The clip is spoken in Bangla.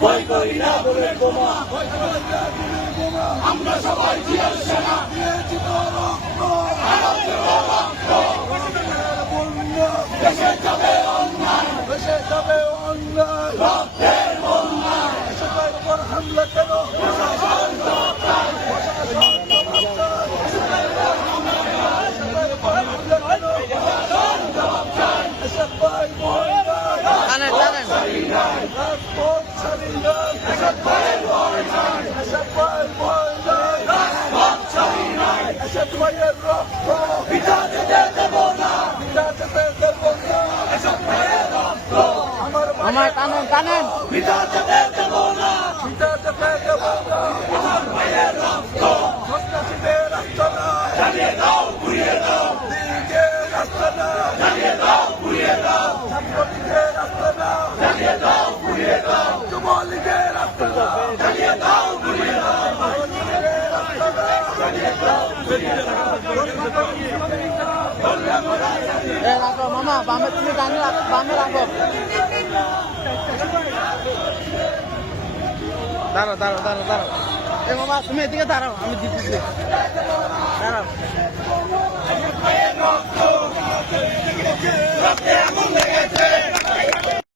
ভয় করি না বলে বোমা, আমরা সবাই জিয়ার সেনা, দিয়েছি তো রক্ত, দেশে যাবে অন্যায়, দেশে যাবে অন্যায়, রক্তের বন্যায়, দেশের উপর হামলা কেন, প্রশাসন জবাবদার, প্রশাসন জবাবদার, দেশের উপর হামলা কেন, প্রশাসন জবাবদার, দেশের ভাই বোন নাই, রাজপথ ছাড়ি নাই, দেশের ভাই বোন নাই, দেশের ভাই বোন নাই, রাজপথ ছাড়ি নাই, দেশের ভাইয়ের রক্ত পিতা যেতে দেব না, পিতা যেতে দেব না, দেশের ভাইয়ের রক্ত আমার টানেন পিতা যেতে দেব না, পিতা যেতে দেব না, আমার ভাইয়ের রক্ত সন্ত্রাসীদের রাস্তা না, জ্বালিয়ে দাও পুড়িয়ে দাও, দিকের রাস্তা না, জ্বালিয়ে দাও পুড়িয়ে দাও, ছাত্রলীগের রাস্তা না, জ্বালিয়ে দাও পুড়িয়ে দাও, যুবলীগের রাস্তা না, জ্বালিয়ে দাও পুড়িয়ে দাও, আওয়ামীলীগের রাস্তা না, জ্বালিয়ে দাও পুড়িয়ে দাও, রাখো মামা, বামে তুমি ডানে রাখো, বামে রাখো। দাঁড়াও। এ মামা তুমি এদিকে দাঁড়াও, আমি দিচ্ছি। দাঁড়াও।